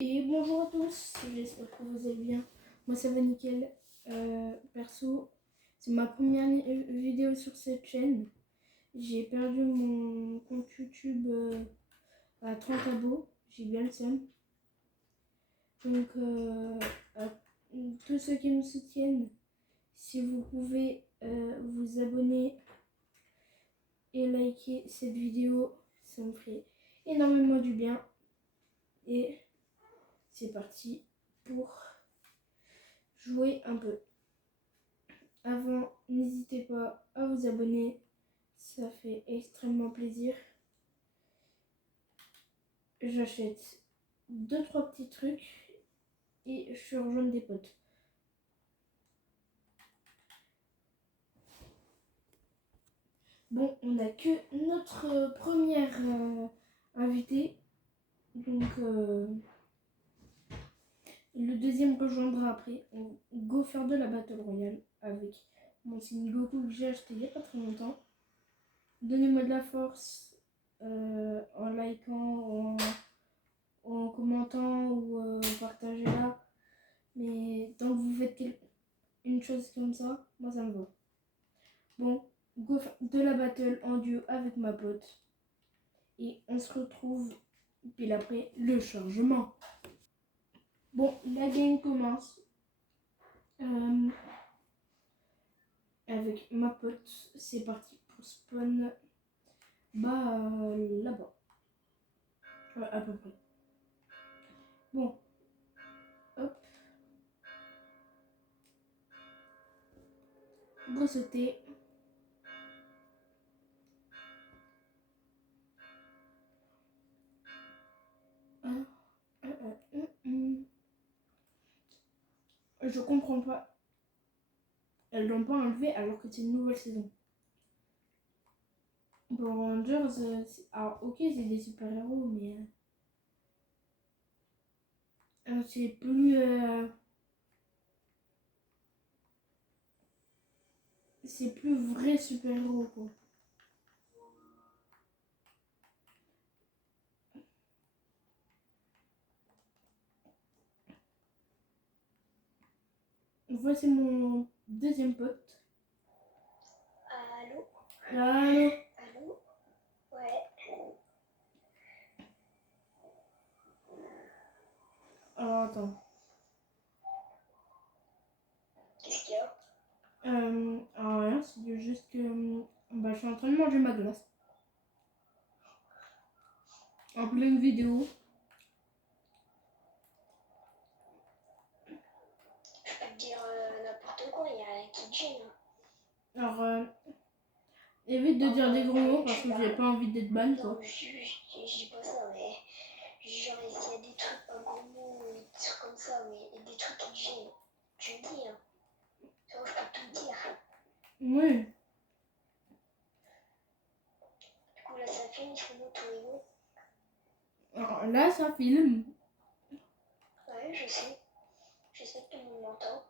Et bonjour à tous, j'espère que vous allez bien. Moi ça va nickel. Perso, c'est ma première vidéo sur cette chaîne. J'ai perdu mon compte YouTube à 30 abos. J'ai bien le seum. Donc à tous ceux qui me soutiennent, si vous pouvez vous abonner et liker cette vidéo, ça me ferait énormément du bien. Et c'est parti pour jouer un peu. Avant, n'hésitez pas à vous abonner, ça fait extrêmement plaisir. J'achète 2-3 petits trucs et je rejoins des potes. Bon, on n'a que notre première invitée, donc le deuxième rejoindra après. On go faire de la Battle Royale avec mon signe Goku que j'ai acheté il n'y a pas très longtemps. Donnez-moi de la force en likant, en commentant ou partagez là. Mais tant que vous faites une chose comme ça, moi ça me va. Bon, go de la battle en duo avec ma pote. Et on se retrouve pile après le chargement. Bon, la game commence. Avec ma pote, c'est parti pour spawn là-bas. Ouais, à peu près. Bon, hop. Go sauter. Je comprends pas. Elles l'ont pas enlevé alors que c'est une nouvelle saison. Power Rangers, alors ok, c'est des super-héros, mais c'est plus vrai super-héros quoi. Voici mon deuxième pote. Allô? Allô? Allô? Ouais. Alors attends. Qu'est-ce qu'il y a? Alors rien, c'est juste que je suis en train de manger ma glace. En pleine vidéo. Je peux te dire n'importe quoi, il n'y a rien qui te gêne. Alors évite de dire des gros mots parce que j'ai pas envie d'être ban Non, quoi. je dis pas ça, mais genre s'il y a des trucs pas gros mots ou des trucs comme ça, mais des trucs qui te gênent, tu me dis, hein. Ça, je peux tout dire. Oui. Du coup, là, ça filme, je fais mon tout ego. Alors là, ça filme. Ouais, je sais. J'espère que tout le monde m'entend.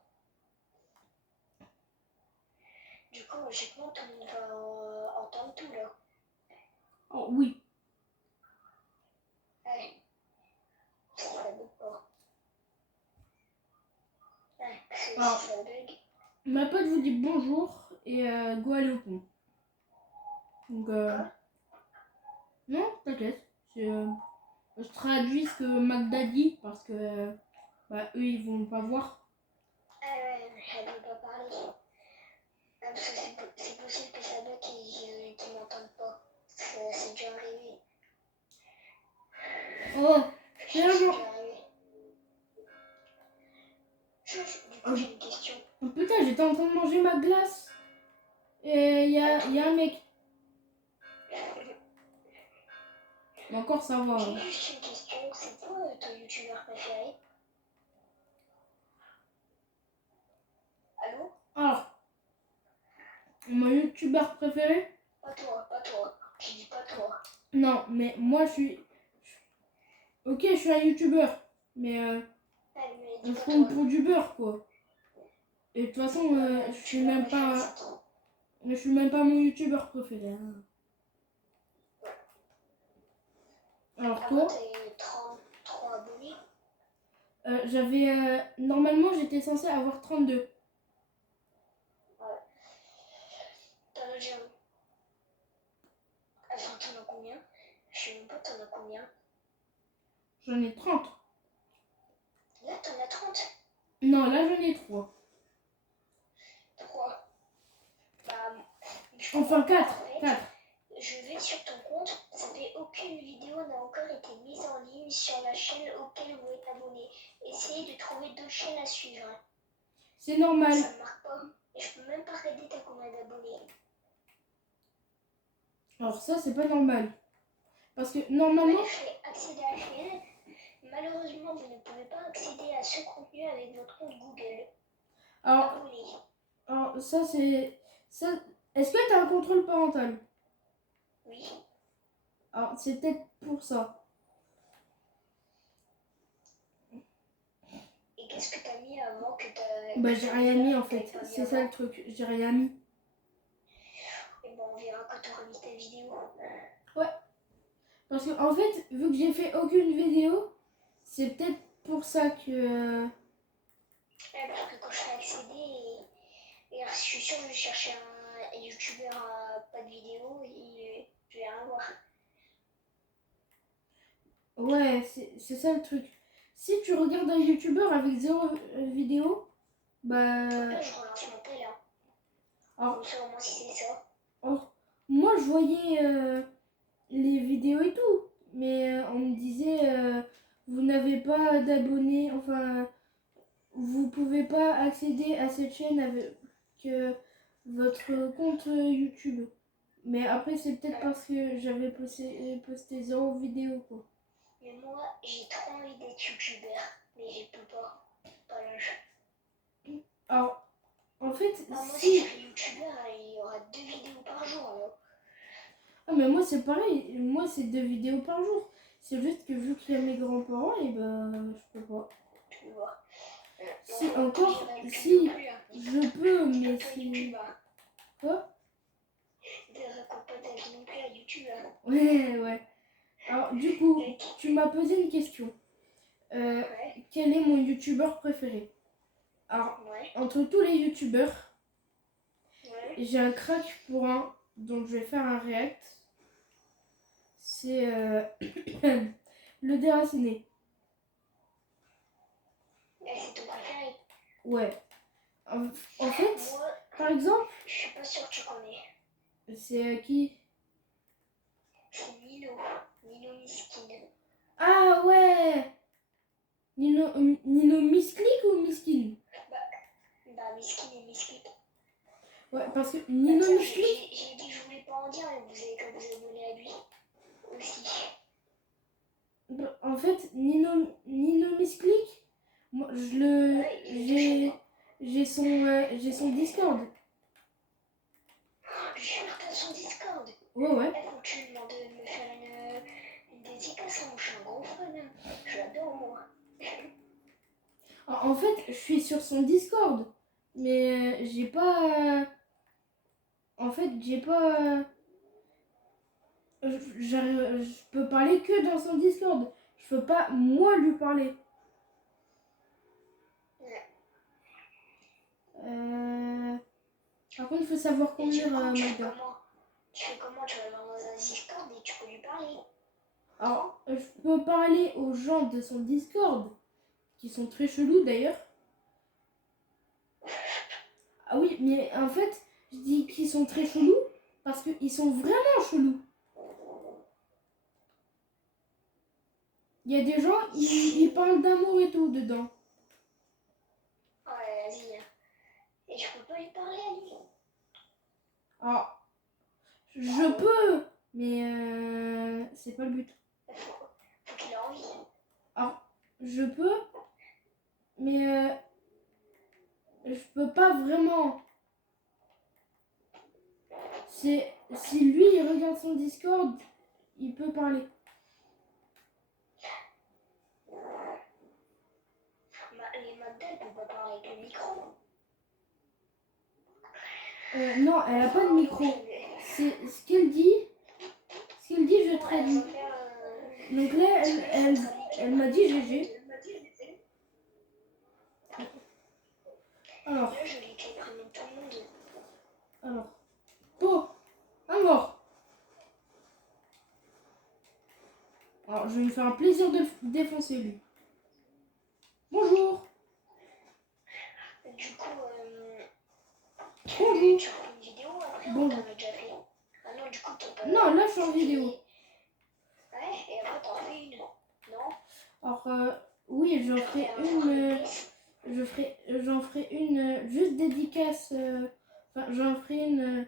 Du coup, logiquement, tout le monde va entendre tout, là. Oh oui. Ouais. Ça bug pas. Ouais, parce que Alors, si ça bug... ma pote vous dit bonjour et go aller au pont. Donc Quoi? non, t'inquiète. Je traduis ce que Magda dit parce que eux ils vont pas voir. Ah ouais, elle veut pas parler. Ah, parce que c'est possible que ça bug et qu'ils m'entendent pas. C'est déjà arrivé. Oh, C'est déjà arrivé. Du coup, j'ai une question. Oh, putain, j'étais en train de manger ma glace et il y a un mec. Mais encore ça va. J'ai juste une question. C'est quoi ton youtubeur préféré? Allô? Alors, mon youtubeur préféré? Pas toi, pas toi. Je dis pas toi. Non, mais moi je suis. Ok, je suis un youtubeur, mais Mais je pas compte toi. pour du beurre quoi. Et de toute façon, je suis même pas. Je suis même pas mon youtubeur préféré. Hein. Alors Avant, toi? t'avais 33 abonnés. Normalement, j'étais censée avoir 32. T'en as déjà. Enfin, t'en as combien? Je sais même pas, t'en as combien? J'en ai 30. Là, t'en as 30. Non, là, j'en ai 3. 3. Bah, Enfin, en 4. fait, 4. je vais sur ton compte, ça fait aucune vidéo n'a encore été mise en ligne sur la chaîne auquel vous êtes abonné. Essayez de trouver d'autres chaînes à suivre. Hein. C'est normal. Ça ne marque pas. Et je peux même pas regarder t'as combien d'abonnés. Alors ça, c'est pas normal. Parce que normalement... Je fais accéder à la chaîne. Malheureusement, vous ne pouvez pas accéder à ce contenu avec votre compte Google. Abonné. Alors ça, c'est... Ça... Est-ce que tu as un contrôle parental? Oui. Alors, c'est peut-être pour ça. Et qu'est-ce que t'as mis avant que t'as... Bah, j'ai rien mis en fait. C'est ça le truc. J'ai rien mis. Et bon, on verra quand t'auras mis ta vidéo. Ouais. Parce que en fait, vu que j'ai fait aucune vidéo, c'est peut-être pour ça que... Ouais, parce que quand je fais accéder, et je suis sûre que je vais chercher un youtubeur à pas de vidéo et je vais rien voir. Ouais, c'est ça le truc. Si tu regardes un youtubeur avec 0 vidéo, bah... Je relance mon tel là. Alors, comme ça, au moins si c'est ça. alors, moi, je voyais les vidéos et tout. Mais on me disait, vous n'avez pas d'abonnés, enfin, vous pouvez pas accéder à cette chaîne avec votre compte YouTube. Mais après, c'est peut-être parce que j'avais posté 0 vidéo, quoi. Mais moi, j'ai trop envie d'être youtubeur, mais je peux pas. Pas l'âge. Alors, en fait, moi, si... si je suis youtubeur, il y aura 2 vidéos par jour. Là. Ah, mais moi, c'est pareil. Moi, c'est 2 vidéos par jour. C'est juste que vu qu'il y a mes grands-parents, et ben, je peux pas. Tu peux voir. Si, encore, si, je peux, mais c'est... si... Quoi? Ne raconte pas ta vie non plus à YouTube. Hein. Ouais. Alors, du coup, tu m'as posé une question. Quel est mon youtubeur préféré? Alors, entre tous les youtubeurs, j'ai un crack pour un, donc je vais faire un react. C'est le déraciné. C'est ton préféré? Ouais. En fait, moi, par exemple... Je suis pas sûre que tu connais. C'est qui? C'est Nino. Nino Miskin. Ah ouais! Nino Misclick ou Miskin? Bah Miskin et Misclick. Ouais, parce que Nino Misclick... J'ai dit que je voulais pas en dire, mais vous avez qu'à vous abonner à lui aussi. En fait, Nino Misclick, moi, j'ai son Discord. Jure, t'as son Discord? Ouais. Faut que tu lui demandes de me faire une dédicace, moi je suis un gros fan. Je l'adore, moi. En fait, je suis sur son Discord, mais j'ai pas... En fait, j'ai pas... Je peux parler que dans son Discord. Je peux pas, moi, lui parler. Par contre, il faut savoir conduire, Maïda. Tu fais comment? Tu vas dans un Discord et tu peux lui parler. Alors, je peux parler aux gens de son Discord, qui sont très chelous d'ailleurs. Ah oui, mais en fait, je dis qu'ils sont très chelous parce qu'ils sont vraiment chelous. Il y a des gens, ils parlent d'amour et tout dedans. Ouais, vas-y. Et je peux pas lui parler à lui. Alors, je peux, mais c'est pas le but. Faut qu'il ait envie. Alors, je peux, mais je peux pas vraiment. Si lui, il regarde son Discord, il peut parler. Les Magda, elle peut pas parler avec le micro. Non, elle a pas de micro. C'est ce qu'elle dit. Ce qu'elle dit, je traduis. Donc là, elle m'a dit GG. Alors, Là, je lis les prénoms de tout le monde. alors. Oh, un mort. Alors, je vais me faire un plaisir de le défoncer, lui. Bonjour. Du coup, Bonjour. tu refais une vidéo après ou Bonjour. t'en as déjà fait? Ah non, du coup, t'es pas... Non, là, je suis en t'es- vidéo. Ouais, et après, t'en refais une. Non? Alors, oui, j'en Tu ferai refais un une. FPS. J'en ferai une juste dédicace. Enfin, j'en ferai une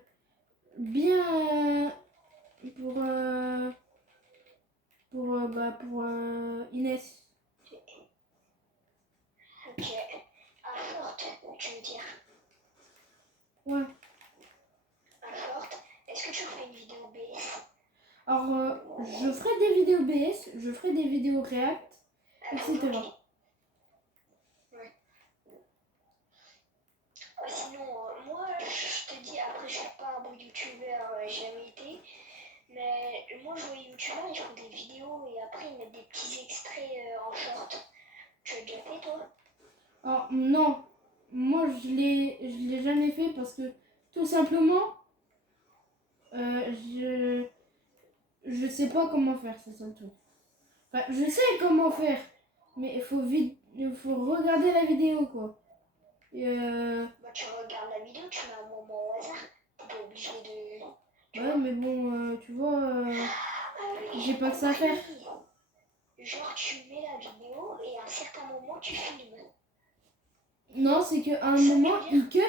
bien pour Inès. Ok. Un short, tu veux dire? Ouais. Un short. Est-ce que tu refais une vidéo BS? Alors, je ferai des vidéos BS, je ferai des vidéos React, etc. Ouais. Sinon, moi, je te dis, après, je suis pas un bon youtubeur, j'ai jamais été. Mais moi, je vois les youtubeurs, ils font des vidéos et après, ils mettent des petits extraits en short. Tu as déjà fait, toi? Alors, non, moi je l'ai jamais fait parce que tout simplement, je sais pas comment faire, c'est ça le truc. Enfin, je sais comment faire, mais il faut regarder la vidéo quoi. Et Bah, tu regardes la vidéo, tu mets un moment au hasard. T'es pas obligé de. Tu ouais, vois? mais bon, tu vois, Ah oui, j'ai pas que ça à faire. compris. Genre, tu mets la vidéo et à un certain moment, tu filmes. Non, c'est qu'à un C'est ça que tu moment, veux dire?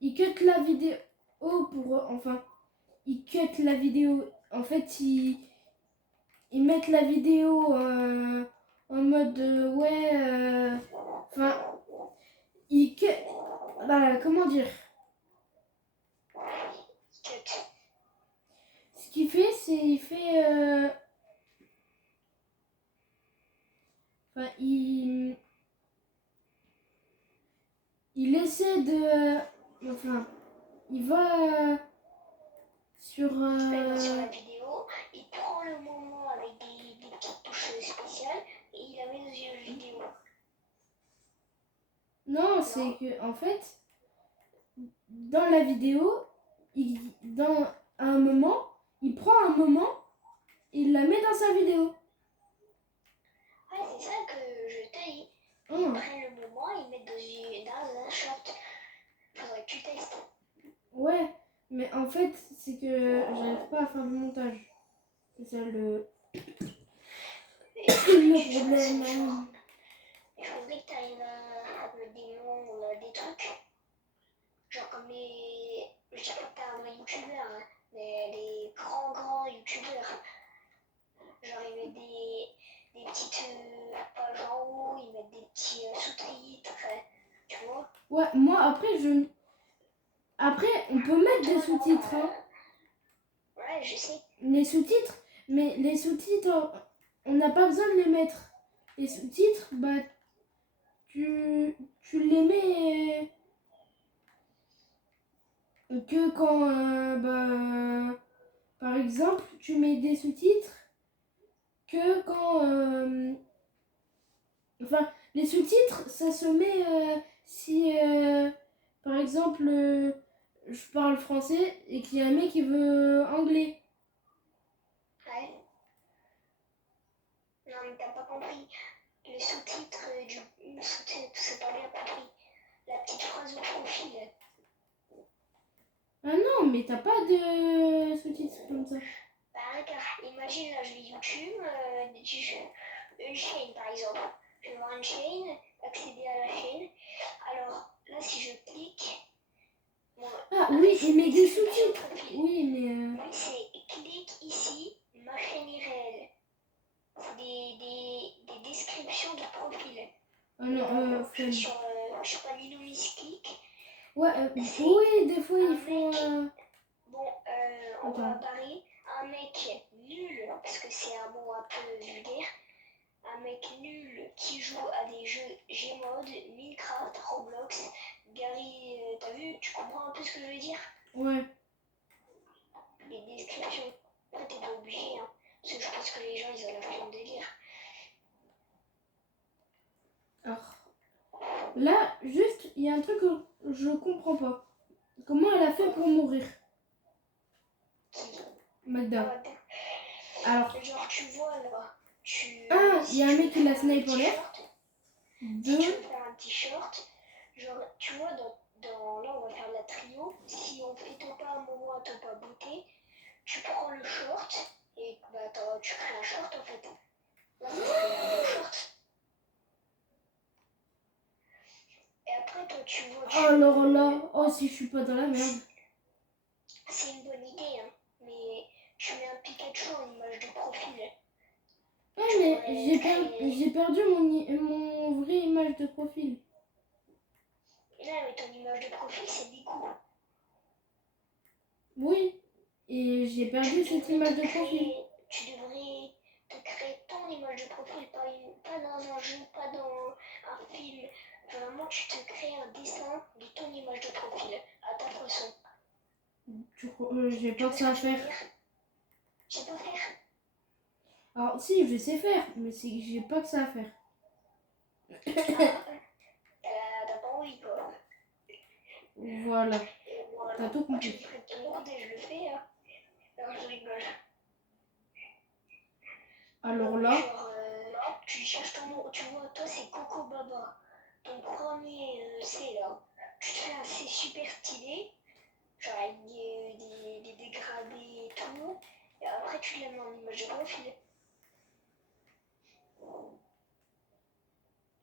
il cut la vidéo enfin, il cut la vidéo. En fait, ils mettent la vidéo en mode ouais, enfin, ils cut. Bah, comment dire? Cut. Ce qu'il fait, c'est il fait, enfin, il essaie de, enfin, il va sur, Il va sur la vidéo, il prend le moment avec des petites touches spéciales et il la met dans une vidéo. non, c'est Non? que en fait, dans la vidéo, dans un moment, il prend un moment, il la met dans sa vidéo. Ouais, c'est ça que je te dis. Ils Hum. prennent le moment, ils mettent dans un short. Faudrait que tu testes. Ouais, mais en fait, c'est que j'arrive pas à faire du montage. C'est ça le Et faudrait que tu fasses problème. genre. Il faudrait que tu ailles des noms, des trucs. Genre comme les. Je dirais pas que t'es un vrai youtubeur, hein, mais les grands youtubeurs. Genre ils mettent des petites pages en haut, ils mettent des petits sous-titres, tu vois. Ouais, moi après, on peut mettre des Toi, non, sous-titres, hein. ouais, je sais. Les sous-titres, mais les sous-titres, on n'a pas besoin de les mettre. Les sous-titres, bah, tu les mets que quand, par exemple, tu mets des sous-titres que quand, enfin, les sous-titres, ça se met si, par exemple, je parle français et qu'il y a un mec qui veut anglais. Ouais. Non, mais t'as pas compris. Les sous-titres du sous-titre, c'est pas bien compris. La petite phrase au profil. Ah non, mais t'as pas de sous-titres comme ça. Bah, regarde, imagine là, je vais YouTube, une chaîne par exemple. Je vais voir une chaîne, accéder à la chaîne. Alors là, si je clique, bon, Ah oui, c'est il met une des description de sous-titres. profil. Oui, mais... Lui, c'est clique ici, ma chaîne irréelle. C'est des descriptions de profil. Ah non, Je flemme. suis sur, je sais pas, Linomis clique. Ouais, C'est oui, des fois, un ils font... Bon, on va Attends. parler. Un mec nul, parce que c'est un mot un peu vulgaire. Un mec nul qui joue à des jeux Gmod, Minecraft, Roblox, Gary, t'as vu, tu comprends un peu ce que je veux dire? Ouais. Les descriptions. Après, t'es pas obligé, hein, parce que je pense que les gens, ils ont la flemme de lire. Alors, là, juste, il y a un truc que je comprends pas. Comment elle a fait pour mourir, Magda? Alors, Genre, tu vois là, il y a un mec qui la snipe en l'air. Si tu Deux, veux faire un t-shirt, genre, tu vois, là, on va faire la trio. Si on fait Topa Momo, Topa Beauté, tu prends le short et bah, tu crées un short en fait. Là, ça serait un beau short. Et après, toi, tu vois, alors là, oh si je suis pas dans la merde. C'est une bonne idée, hein, mais tu mets un Pikachu en image de profil. Ouais, mais j'ai perdu mon vrai image de profil. Là, mais ton image de profil, c'est Miku. Oui, et j'ai perdu cette image de profil. Tu devrais te créer ton image de profil, pas dans un jeu, pas dans un film. Vraiment, tu te crées un dessin de ton image de profil, à ta façon. J'ai pas que ça à faire. Tu sais pas faire? Alors si, je sais faire, mais c'est que j'ai pas que ça à faire. T'as pas envie, quoi. Voilà, t'as tout compris. Tu me prêtes ton ordre et je le fais, hein. Alors, je rigole. Alors là, Genre, tu cherches ton nom, tu vois, toi c'est Coco Baba. Ton premier C là, tu te fais un C super stylé, genre avec des dégradés et tout, et après tu la mets en image de profil.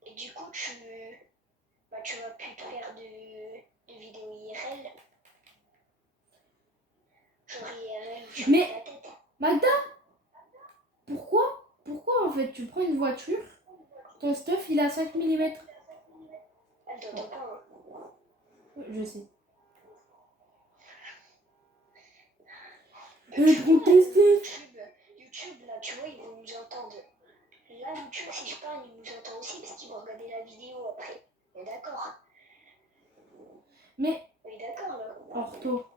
Et du coup, tu vas plus te faire de vidéos IRL. Genre IRL où tu Mais- mets ta tête. Magda, pourquoi en fait tu prends une voiture, ton stuff il a 5 mm? Elle t'entend pas, hein. Je sais. Tu vois, YouTube, là, tu vois, ils vont nous entendre. Là, YouTube, si je parle, ils nous entendent aussi parce qu'ils vont regarder la vidéo après. On est d'accord? Mais, On est d'accord, là? Orto.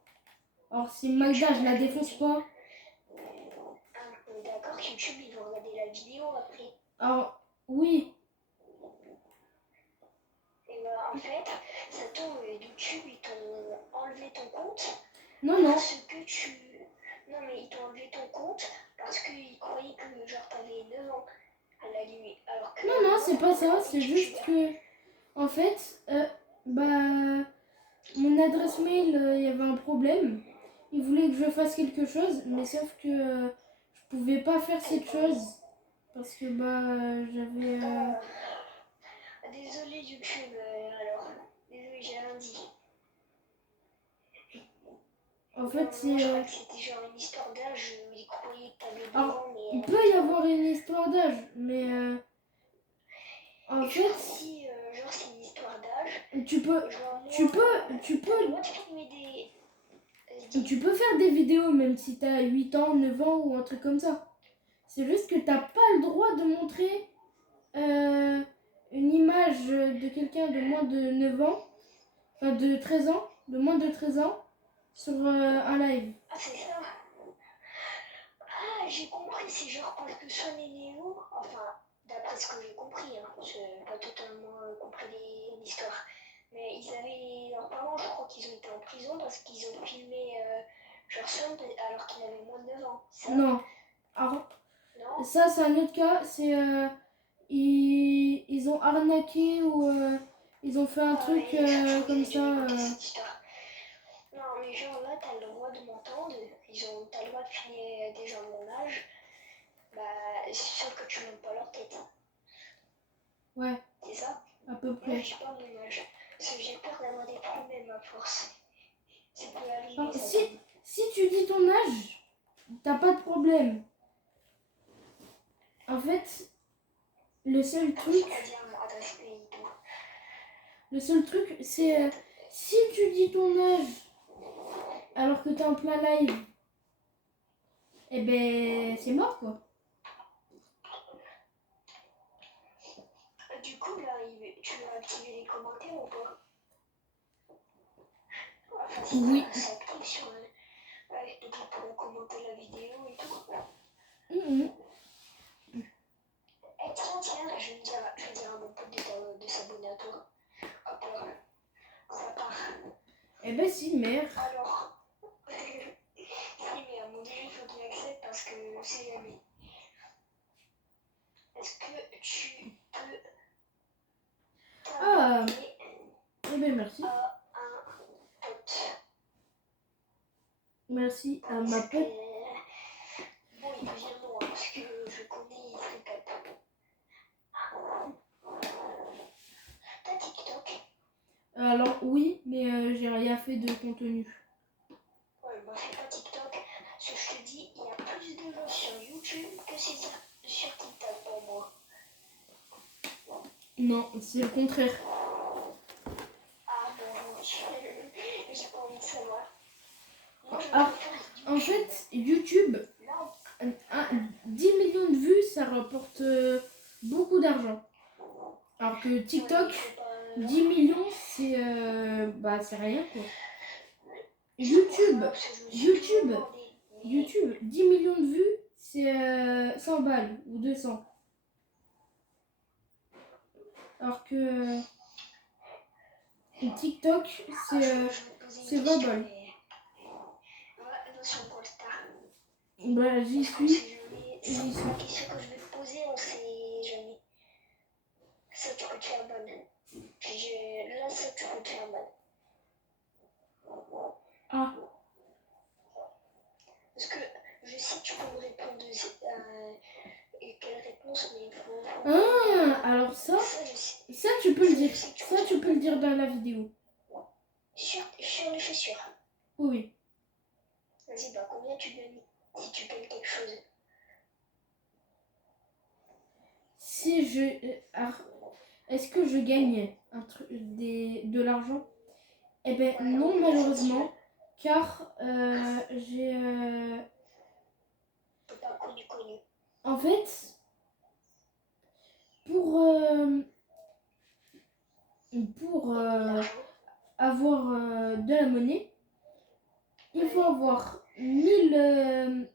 Or si Magda je la défonce pas. Ah, on est d'accord que YouTube, ils vont regarder la vidéo après. Alors, oui. Et bah, en fait, ça tombe, YouTube, ils t'ont enlevé ton compte. Non, non. Parce que Non, mais ils t'ont enlevé ton compte parce qu'ils croyaient que, genre, t'avais 9 ans à la limite. Alors que. Non, c'est pas ça. C'est juste que, en fait, mon adresse mail, il y avait un problème. Ils voulaient que je fasse quelque chose, mais sauf que je pouvais pas faire cette chose parce que j'avais. Désolé YouTube, alors. Désolé, j'ai rien dit. En fait, Je crois que c'était genre une histoire d'âge où ils croyaient que t'avais 2 ans, mais. Il peut y avoir une histoire d'âge, mais en fait, si genre c'est une histoire d'âge, tu peux faire des vidéos même si t'as 8 ans, 9 ans ou un truc comme ça. C'est juste que t'as pas le droit de montrer une image de quelqu'un de moins de 9 ans, enfin de 13 ans, de moins de 13 ans, sur un live. Ah, c'est ça. Ah, j'ai compris, c'est genre parce que Swan et Néo, enfin, d'après ce que j'ai compris, hein, j'ai pas totalement compris l'histoire, mais ils avaient, leurs parents, je crois qu'ils ont été en prison parce qu'ils ont filmé genre Swan alors qu'il avait moins de 9 ans. Ça, non. Alors, non, ça c'est un autre cas, c'est ils ont arnaqué ou ils ont fait un truc comme ça. Non, mais genre là, t'as le droit de m'entendre, t'as le droit de filmer des gens de mon âge, bah, c'est sûr que tu montes pas leur tête. Ouais. C'est ça? À peu près. Moi, j'ai pas mon âge. Parce que j'ai peur d'avoir des problèmes à force. Ça peut arriver. Alors, Ça si tu dis ton âge, t'as pas de problème. En fait, le seul truc, c'est si tu dis ton âge alors que t'es en plein live, eh ben c'est mort quoi. Du coup, là, tu vas activer les commentaires ou pas? Enfin, si Oui. ça active sur avec des gens pour commenter la vidéo et tout. Tiens, je vais dire à mon pote de s'abonner à toi. Hop là. Eh ben si, mère. Alors, si, mais à mon avis, il faut qu'il accepte parce que c'est jamais. Est-ce que tu peux Ah, t'abonner eh ben merci. à un pote? Merci à ma Parce que... pote. Bon, il peut dire non, hein, parce que je connais, il serait cap. T'as TikTok? Alors oui, mais j'ai rien fait de contenu. Ouais, moi, je fais pas TikTok. Ce que je te dis, il y a plus de gens sur YouTube que sur TikTok pour moi. Non, c'est le contraire. Ah bon, j'ai pas envie de savoir. Moi, je Ah, préfère en YouTube. fait, YouTube, Là, 10 millions de vues, ça rapporte beaucoup d'argent. Alors que ouais, TikTok, il faut pas... 10 millions, c'est rien quoi. Voilà, YouTube, parce que je me suis toujours YouTube, demandé. Mais YouTube, 10 millions de vues, c'est 100 balles ou 200. Alors que TikTok, c'est 20 balles. Ouais, attention pour le star. Bah, j'y Parce qu'on suis. sait jamais. C'est J'y suis. la question que je vais te poser, on sait jamais. Ça, tu peux te faire mal. Là, ça, tu peux te faire mal. Ah, Parce que je sais que tu peux me répondre et quelle réponse, mais il faut. ah, alors ça, Ça, je sais. ça tu peux le Ça, dire. je sais que tu Ça, peux te tu faire peux le mal. dire dans la vidéo. Sur les chaussures. Oui, oui. Vas-y, bah, combien tu gagnes si tu gagnes quelque chose? Si je... alors, est-ce que je gagne de l'argent? Eh ben Ouais, non, oui, malheureusement, car j'ai... c'est pas connu. en fait, pour, pour avoir de la monnaie, il faut avoir 1000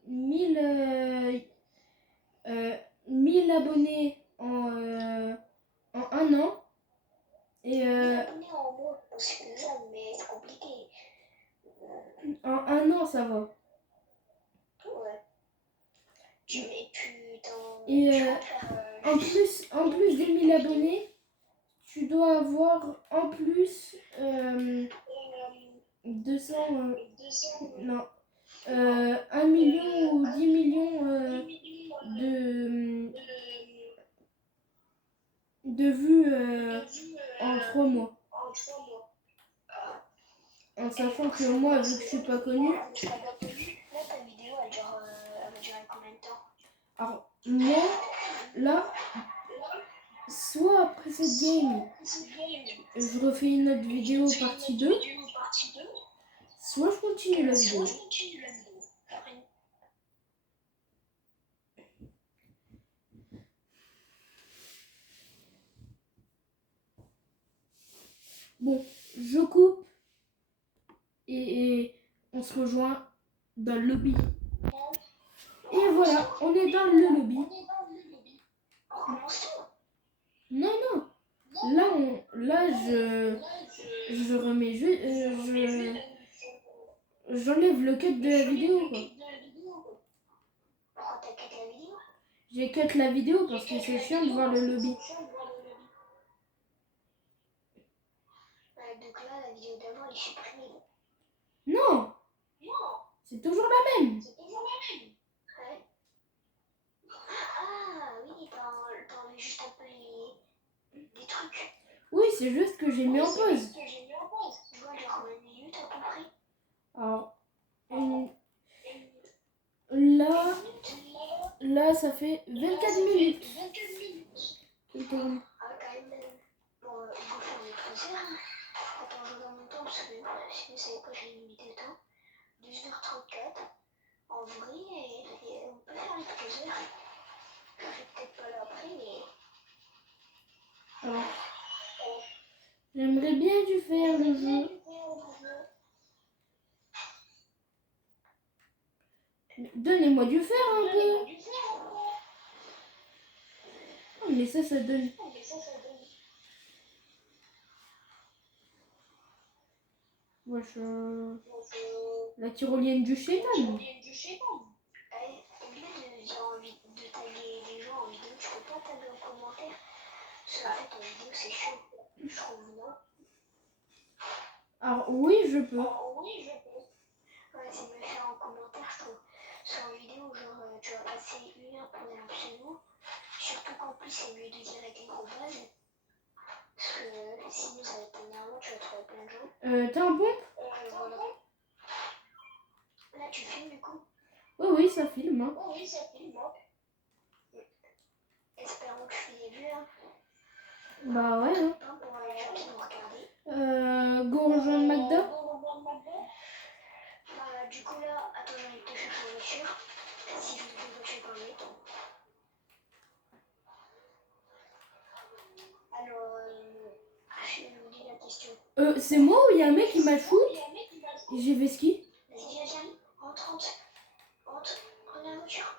abonnés en un an. Et 1000 abonnés en mois, c'est faisable, mais c'est compliqué. en un an, ça va. Ouais. Tu Et comptes faire. en plus des 1000 abonnés, tu dois avoir en plus 200... 200 non. 1 million ou 10 millions de vues en 3 mois. en 3 mois. En sachant que moi, vu que je suis pas connue, Là, ta vidéo, elle va durer combien de temps? alors moi, là, soit après cette game, je refais une autre vidéo partie 2, soit je continue la vidéo. Bon, je coupe et on se rejoint dans le lobby. Et voilà, on est dans le lobby. Non, non. Là, je remets juste... j'enlève le cut de la vidéo, quoi. T'as cut la vidéo? J'ai cut la vidéo parce que c'est chiant de voir le lobby. Donc là, la vidéo d'avant, elle est supprimée. Non, c'est toujours la même. Ouais. Ah oui, t'as enlevé juste un peu des trucs. Oui, c'est juste que j'ai mis en pause. Tu vois, genre 20 minutes à peu près. Alors, là, ça fait 24 minutes. qu'il tourne. Ah, quand même. Bon, on va faire les 13 heures. Attends, je regarde mon temps parce que si vous savez quoi, j'ai une limite de temps. 2h34. En vrai, on peut faire les 13 heures. Je serai peut-être pas là après, mais. Alors, j'aimerais bien du faire le jeu. Donnez-moi du faire un peu. Oh, mais ça donne. Wesh, la tyrolienne du chétan. Ouais, au lieu de taguer les gens en vidéo, tu peux pas taguer en commentaire. Parce qu'en fait, en vidéo, c'est chaud. Je trouve, non? Alors oui, je peux. Ouais, c'est mieux faire en commentaire, je trouve. Sur une vidéo, genre, tu vas passer 1 heure pour un pseudo. Surtout qu'en plus, c'est mieux de dire avec une gros base. Parce que sinon, ça va être énervant, tu vas trouver plein de gens. T'as un pompe? Voilà. Là, tu filmes du coup? Oui, ça filme. Hein. Espérons que je fais les vues. Hein. Bah ouais. Hein. Pour les gens qui nous regardent. Go rejoindre Magda. Du coup, là, attends, j'ai envie de te chercher la voiture. Si je me débauche par le temps. Alors, j'ai oublié la question. C'est moi ou il y a un mec qui m'a shoot? J'ai fait ski. Vas-y, viens, rentre, prends la voiture.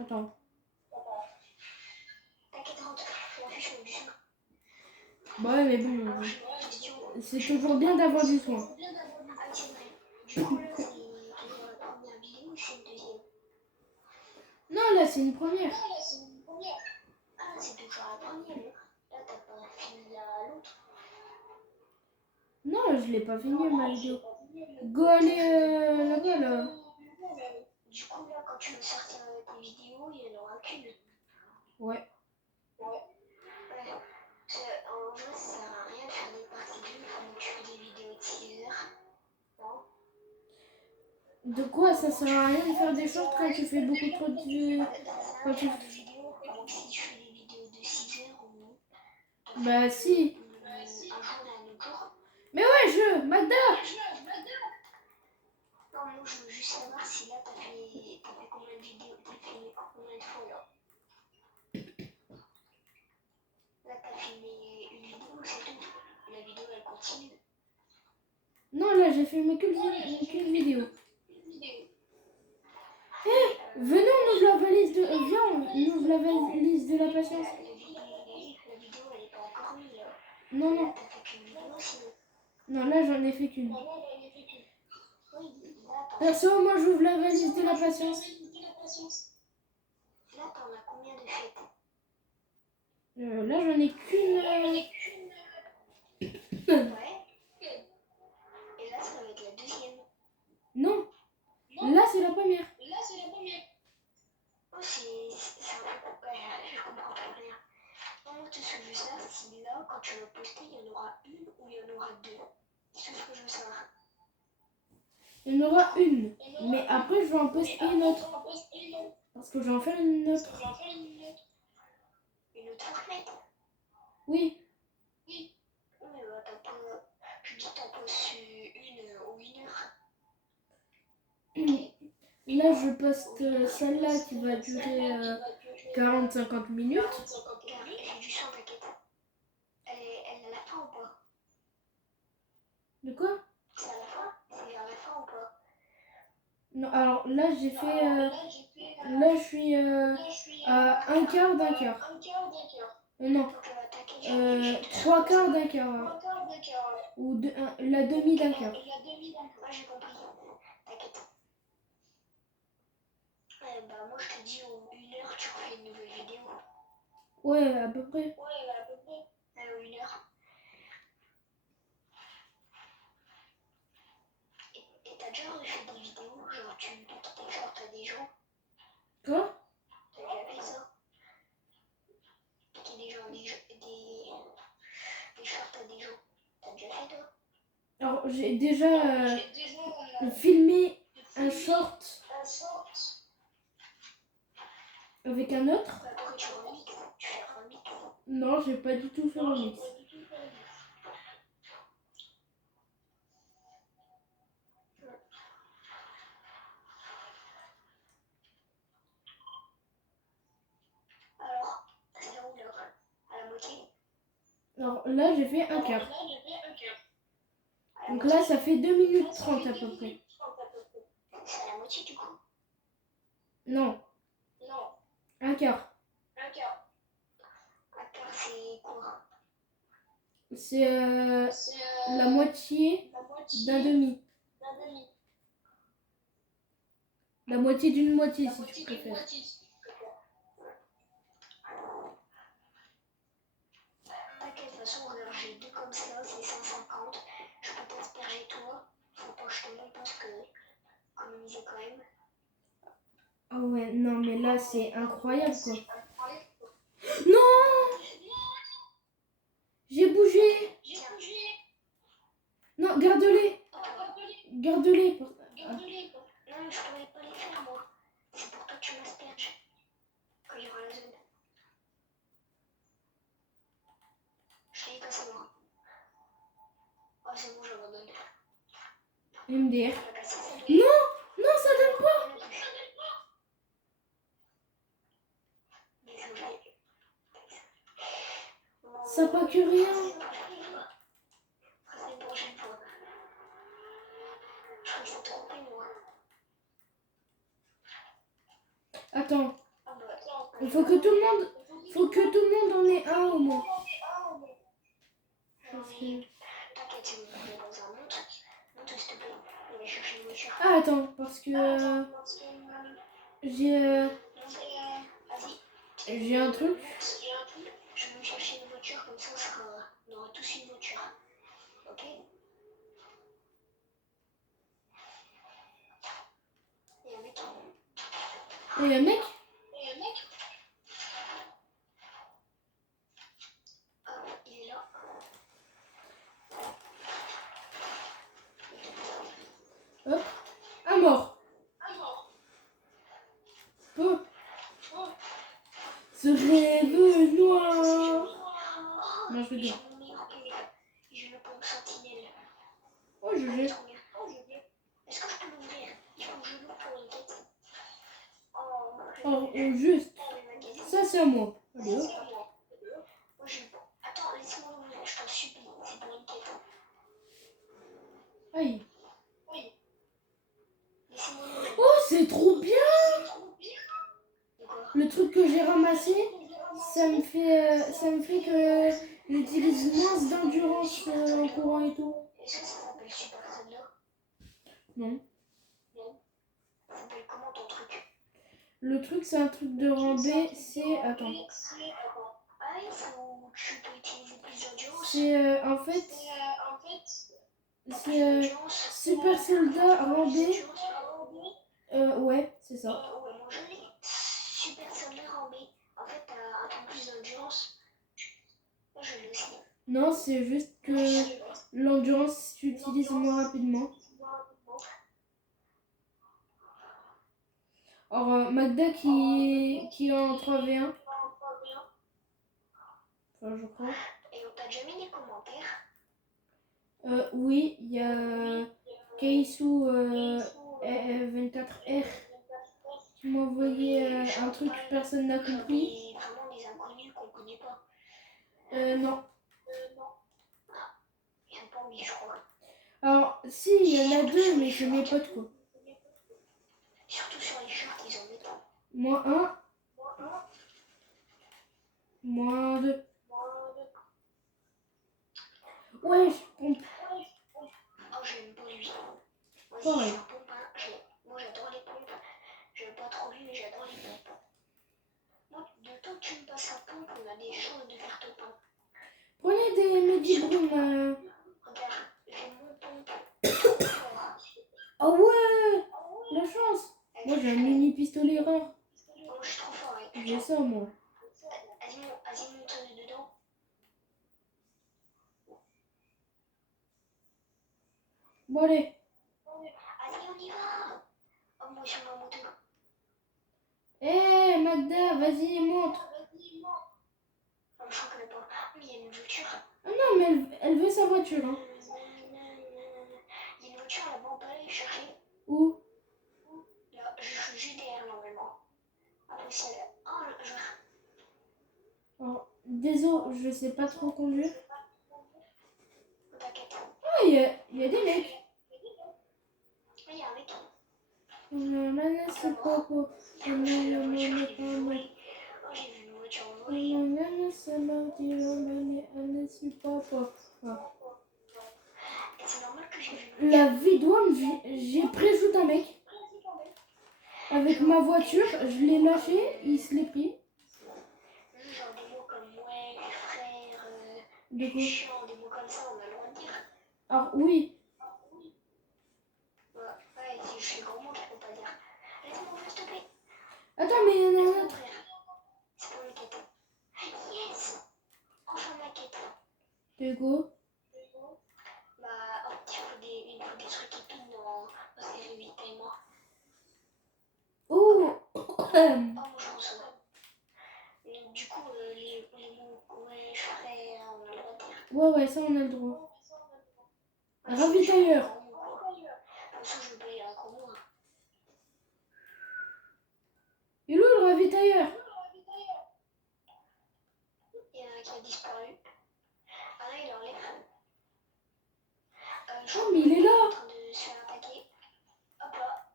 Attends. T'inquiète, rentre, la fiche, je me du soin. Bah ouais, mais bon, Alors, j'ai une question. c'est toujours bien d'avoir du soin. Ah oui, c'est vrai. Du coup, là, c'est toujours la première vidéo ou c'est une deuxième? Non, là, c'est une première. Ah, c'est toujours la première. Là, t'as pas fini l'autre. Non, je l'ai pas fini ma vidéo. Go aller là-bas, là. Du coup, là, quand tu veux sortir tes vidéos, il n'y en aura qu'une. Ouais. En vrai, ça sert à rien de faire des parties d'une comme tu fais des vidéos de 6 heures. Non? De quoi ça sert à rien de faire des shorts quand tu fais beaucoup trop de... Ça sert à Quand rien de tu... faire des vidéos, même si tu fais des vidéos de 6 heures ou Bah si. un jour et un autre jour. Mais ouais, Magda. Non, moi je veux juste savoir si là t'as fait combien de vidéos, t'as filmé combien de fois là. Là t'as filmé une vidéo, c'est tout. La vidéo elle continue. Non, là, j'ai filmé qu'une vidéo. Venez, on ouvre la valise de... viens, on ouvre la valise de la patience. La vidéo elle est pas encore mise là. Non, non. Là t'as fait qu'une vidéo sinon. Non, là, j'en ai fait qu'une. Oui, là t'as Perso, moi, j'ouvre la valise de la patience. Là t'en as combien de fêtes? Là, j'en ai qu'une... Ouais. Et là ça va être la deuxième. Non. Là, c'est la première. Oh, c'est un peu... Ouais, je comprends trop rien. Non, tout ce que je veux savoir, si là, quand tu vas poster, il y en aura une ou il y en aura deux. C'est tout ce que je veux savoir. Il y en aura une. Mais après, je vais en poster une autre. Parce que je vais en faire une autre. Une autre fenêtre? Oui. Oui, mais je dis t'en postes une ou 1 heure. Là, je poste celle-là qui va durer 40-50 minutes. J'ai du sang, t'inquiète. Elle a la fin ou pas? De quoi? C'est à la fin? C'est vers la fin ou pas? Non, alors là, j'ai fait... là, je suis à un quart d'un quart. Non, Donc, t'inquiète, 3/4 d'un quart. Ou la demi d'un quart. Moi, j'ai compris. T'inquiète. Bah, moi, je te dis, en 1 heure, tu refais une nouvelle vidéo. Ouais, à peu près. 1 heure. Et t'as déjà refait des vidéos, genre tu piques tes shorts à des gens? Quoi? T'as déjà fait ça? Piquer des gens, des shorts à des gens. T'as déjà fait toi? Alors, j'ai déjà filmé un short avec un autre. Après, tu remixes. Tu fais un remix. Non, j'ai pas du tout fait remix. Alors, c'est où là? À la moitié? Alors là, j'ai fait un quart. Donc là, ça fait 2 minutes 30 à peu près. C'est à la moitié du coup? Non, un quart. Un quart, c'est quoi? C'est la moitié d'un demi. La moitié d'une moitié, si tu préfères. T'inquiète, de toute façon, regarde, j'ai deux comme ça, c'est 150. Je peux t'asperger toi. Faut pas que je te montre parce que économiser quand même. Ah ouais, non, mais là, c'est incroyable, quoi. Non! J'ai bougé! Non, garde-les! Garde-les! Non, je pourrais pas les faire, moi. C'est pour toi que tu m'asperges. Quand il y aura la zone. Je l'ai cassé, moi. Oh, c'est bon, j'abandonne. MDR. Non! Non, ça donne pas! Ça pas que rien! C'est une prochaine fois. Je crois que c'est trompé, moi. Attends. Il faut que tout le monde... Faut que tout le monde en ait un au moins. Parce que... T'inquiète, c'est bon, on est dans un montre. Montre, s'il te plaît. On va chercher une voiture. Ah, attends, parce que... j'ai... Vas-y. J'ai un truc. Je vais me chercher une voiture, comme ça on aura tous une voiture. Ok? Et un mec. Et un mec? Il est là. Hop. Un mort. Oh. Ce rêve noir. Non, je vais dire. Je le pompe sentinelle. Oh, je l'ai. Est-ce que je peux l'ouvrir? Il faut que je l'ouvre pour une quête. Oh, juste. Ça, c'est à moi. Allez, hop. Attends, laisse-moi l'ouvrir, je t'en supplie. C'est pour une quête. Aïe. Laissez-moi l'ouvrir. Oh, c'est trop bien. Le truc que j'ai ramassé, ça me fait que j'utilise moins d'endurance en courant et tout. Est-ce que ça s'appelle Super Soldat? Non. Ça s'appelle comment ton truc? Le truc, c'est un truc de rang B, c'est... Attends. Ah, il faut que tu peux utiliser plus d'endurance. C'est en fait... C'est Super Soldat rang B. Ouais, c'est ça. Moi je l'ai. Super Soldat rang B. En fait, t'as un peu plus d'endurance. Moi je l'ai aussi. Non, c'est juste que l'endurance, tu utilises moins rapidement. Alors, Magda qui est en 3v1. Enfin, je crois. Et on t'a déjà mis des commentaires? Oui, il y a Keisu 24R qui m'a envoyé un truc que personne n'a compris. Vraiment des inconnus qu'on connaît pas. Non. Il n'y a pas envie, je crois. Alors, si, il y en a deux, mais c'est mes potes, quoi. Surtout sur les shorts, ils en mettent. Moins 1. Moins 2. Ouais, je pompe. Oh, j'aime pas lui. Moi, Pareil. c'est un pompe. Moi, j'adore les pompes. J'aime pas trop lui, mais j'adore les pompes. Moi, de temps que tu me passes un pompe, on a des chances de faire top 1. Prenez des Medibrum. Regarde, j'ai mon pompe. Trop fort. Ah ouais, la chance. Moi, j'ai un mini pistolet rare. Moi, je suis trop fort avec. J'ai ça, moi. Vas-y, monte dedans. Bon, allez. Allez, on y va. Oh, moi, sur ma moto. Hé, Magda, vas-y, monte. Oh, je crois qu'elle pas. Mais il y a une voiture. Ah non, mais elle veut sa voiture. Hein. Il y a une voiture là-bas, on peut aller chercher. Où? Là, je suis juste derrière normalement. Après, c'est là. Oh, je... Oh, désolé, je sais pas trop conduire. T'inquiète. Ah, il y a des mecs. Il y a un mec. C'est pas quoi. Oh, j'ai vu une voiture volée. C'est Et c'est normal que j'ai vu. la vie douane, j'ai préjouté un mec. Avec ma voiture, je l'ai lâché, il se l'est pris. Genre des mots comme ouais, frère, De quoi? chiant, des mots comme ça, on a le droit de dire. Alors oui. Ouais, si je suis grand mot, je peux pas dire. Laisse-moi s'il te plaît. Attends, mais il y en a un autre. C'est pour une quête. Yes! Enfin ma quête. De quoi? Bah, oh, il faut des trucs épiques dans série 8 et moi. Oh. Moi je reçois. Donc, du coup, les mots ouais, frère, on a le droit de dire. Ouais, ça on a le droit. Ravitailleur. Pour ça, je veux pas aller à un gros mot. Il est où le ravitailleur? Il y en a un qui a disparu. Ah là, il est en l'air. Oh, mais il est là. En train de se faire attaquer. Hop là.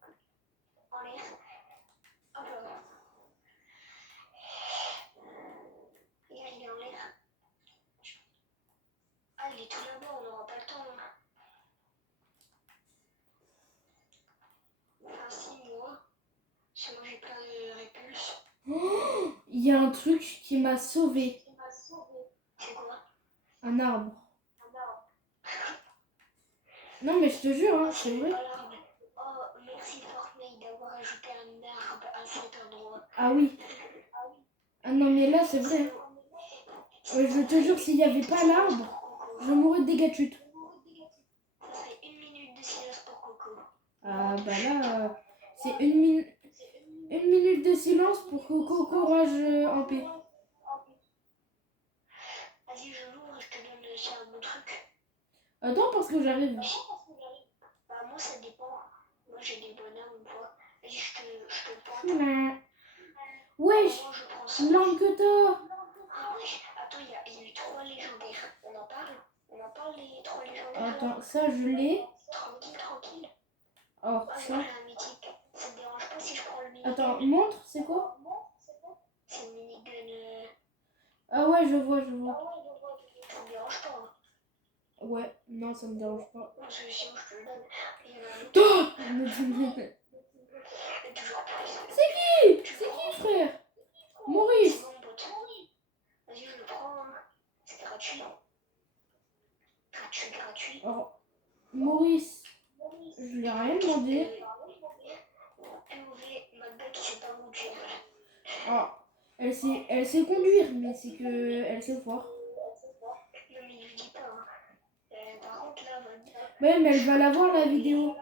En l'air. Hop là. Regarde, il est en l'air. Ah, il est tout là-bas, on n'aura pas le temps. Enfin, si, moi. Parce que moi, j'ai plein de répulses. Oh, il y a un truc qui m'a sauvé. C'est quoi? Un arbre. Un arbre. Non mais je te jure, hein, Oh, c'est vrai. pas l'arbre. Oh, merci Fortnite d'avoir ajouté un arbre à cet endroit. Ah oui. Ah non mais là c'est vrai. Je te jure, s'il n'y avait pas l'arbre, je mourrais de dégâts de chute. Ça serait 1 minute de silence pour Coco. Ah bah là, c'est une minute de silence pour que Coco rage en paix. Vas-y, je l'ouvre, je te donne ça mon truc. Attends parce que j'arrive. Bah, moi, ça dépend. Moi, j'ai des bonhommes ou pas. Vas-y, je te pointe. Nah. Wesh, Moi, je prends ça. l'arme que t'as. Ah, wesh. Attends, il y a eu 3 légendaires. On en parle? On en parle des 3 légendaires? Attends, ça je l'ai. Tranquille, tranquille. Oh, Ah, j'ai ça. pris un mythique. Ça te dérange pas si je prends le minigun? Attends, montre, c'est quoi? C'est le minigun. Ah ouais, je vois. Ça te dérange pas, hein? Ouais, non, ça me dérange pas. Parce que sinon, je te le donne. Il y en a un autre. Oh Et toujours plus. C'est qui, frère? C'est Maurice. bon, pote. Vas-y, je le prends. Hein. C'est gratuit. Gratuit. Alors, Maurice, je lui ai rien demandé. POV, ma bête, c'est pas mon dieu. Ah, elle sait conduire, mais c'est que elle sait voir. Non, mais il lui dit pas. Hein. Par contre, là, Ouais, mais elle va la voir la vidéo.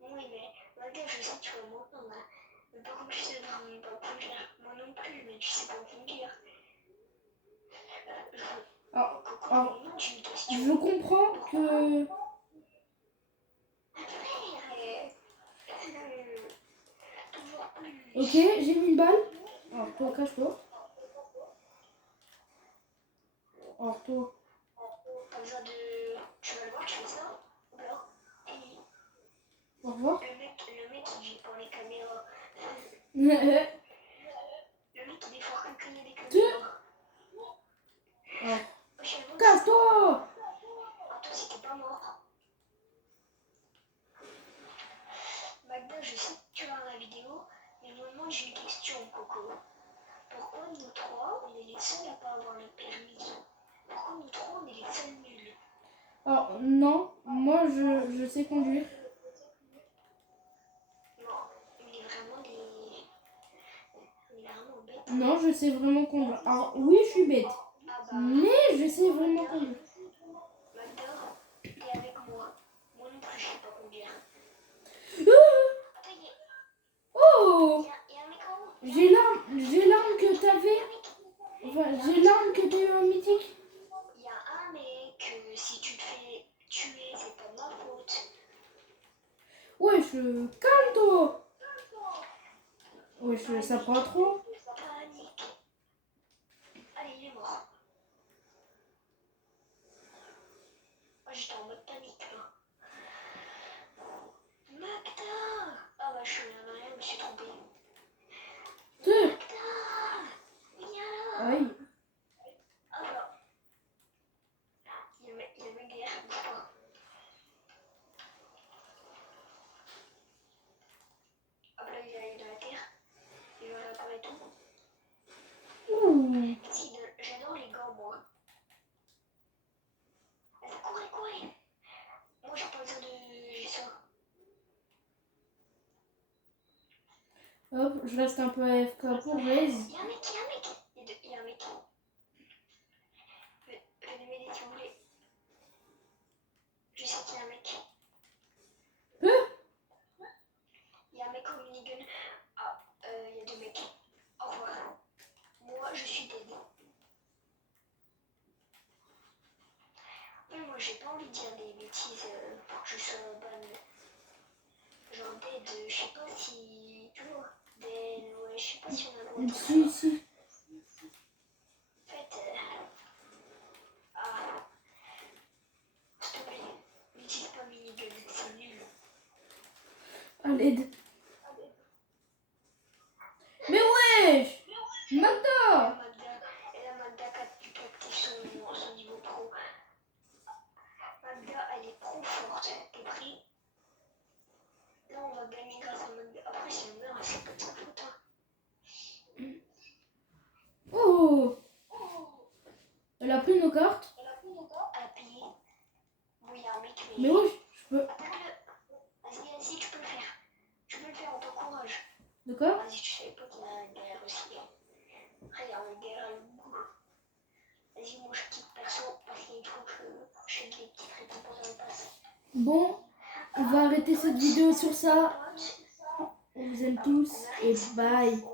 oui, mais Magda, je sais que tu vas m'entendre. Hein. Mais par contre, tu sais vraiment pas conduire. Moi non plus, mais tu sais pas conduire. Alors, je comprends que... Toujours plus. Ok, j'ai mis une balle. Alors, toi, cache-toi. Alors, toi... Comme ça de... Tu vas le voir, tu fais ça. Voilà. Et Au revoir. le mec, il vit pour les caméras. Oh, Le mec, il est fort que les caméras. casse-toi. Toi, si t'es pas mort. Magda, je sais que tu vas la vidéo, mais moi, j'ai une question, Coco. Pourquoi nous trois, on est les seuls à pas avoir le permis? Pourquoi nous trois, on est les seuls nuls? Alors, non, moi, je sais conduire. Non, on est vraiment des... On est vraiment bêtes. Non, je sais vraiment conduire. Alors, oui, je suis bête. Ah bah... Mais je sais vraiment conduire. Magda, t'es avec moi. Moi non plus, je sais pas conduire. Attends, Oh, y a un mec en haut. j'ai l'arme que t'avais. Enfin, j'ai l'arme que t'as eu en mythique. Il y a un mec, si tu te fais tuer, c'est pas ma faute. Wesh, calme-toi. Wesh, ça prend trop. Panique. Allez, il est mort. Moi, j'étais en mode panique, là. Magda! Ah bah, je suis en arrière, je me suis trompée. Magda! Viens là! Aïe. Ah bah. Il y a le mec derrière, bouge pas. je reste un peu AFK pour raise. Il y a un mec, il y a un mec. Il y a un mec. Venez m'aider si vous voulez. Je sais qu'il y a un mec. Il y a un mec au minigun. Ah, il y a deux mecs. Au revoir. Moi, je suis dead. Mais moi, j'ai pas envie de dire des bêtises pour que je sois bonne. Genre dead, je sais pas si... Tu vois, dead, ouais, je sais pas si on a le droit de dire ça. Si. En fait... Ah... S'il te plaît, n'utilise pas minigun, c'est nul. À l'aide. Mais wesh Magda. Et là, Magda a capté son niveau pro. Magda, elle est trop forte. T'es prêt? Là, on va gagner grâce à Magda. Après, si on meurt, c'est pas de sa faute. Hein. Oh, elle a pris nos cartes. Elle a payé. Bon, il y a un mec, Mais wesh, je peux... Attaque-le. Vas-y, tu peux le faire. Tu peux le faire, on t'encourage. De quoi? Vas-y, tu savais pas qu'il y a un guerre aussi. Après, il y a un guerre à Lougou. Vas-y, moi, je quitte perso parce qu'il faut que je fais des petites récompenses en passe. Bon, on va arrêter cette vidéo sur ça. On vous aime tous et bye.